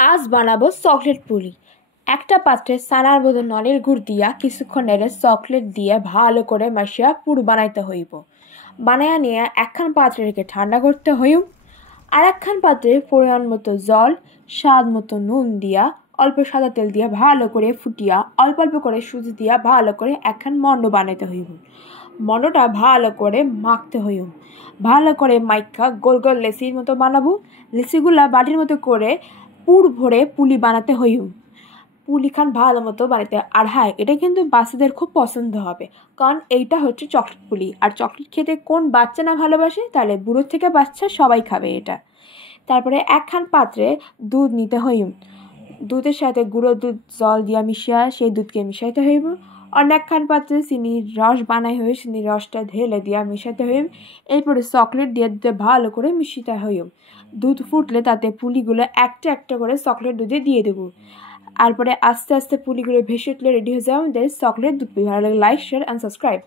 আজ বানাবো চকলেট পুলি। একটা পাত্রে ছানার মতো নলের গুড় দিয়া কিছুক্ষণ নেড়ে চকলেট দিয়ে ভালো করে মাখিয়া পুর বানাইতে হইব। বানাইয়া নিয়ে একখান পাত্রে রেখে ঠান্ডা করতে হইব। আর একখান পাত্রে পরিমাণ মতো জল, স্বাদ মতো নুন দিয়া অল্প সাদা তেল দিয়া ভালো করে ফুটিয়া অল্প অল্প করে সুজি দিয়া ভালো করে একখান মণ্ড বানাইতে হইব। মণ্ডটা ভালো করে মাখতে হইব। ভালো করে মাইখা গোল গোল লেচির মতো বানাবো। লেচিগুলা বাটির মতো করে পুর ভরে পুলি বানাতে হইব। পুলি খান ভালো মতো বানাতে। আর হ্যাঁ, এটা কিন্তু বাচ্চাদের খুব পছন্দ হবে, কারণ এইটা হচ্ছে চকলেট পুলি। আর চকলেট খেতে কোন বাচ্চা না ভালোবাসে? তাহলে বুড়ো থেকে বাচ্চা সবাই খাবে এটা। তারপরে একখান পাত্রে দুধ নিতে হইব। দুধের সাথে গুঁড়ো দুধ জল দিয়া মিশিয়া সেই দুধকে মিশাইতে হইব। অন্য একখান পাত্রে চিনির রস বানাই হয়ে চিনির রসটা ঢেলে দিয়া মিশাতে হইব। এরপরে চকলেট দিয়ে দুধে ভালো করে মিশিতে হইব। দুধ ফুটলে তাতে পুলিগুলো একটা একটা করে চকলেট দুধে দিয়ে দেবো। তারপরে আস্তে আস্তে পুলিগুলো ভেসে উঠলে রেডি হয়ে যাবে আমাদের চকলেট দুধ পুলি। ভালো লাগে লাইক, শেয়ার অ্যান্ড সাবস্ক্রাইব।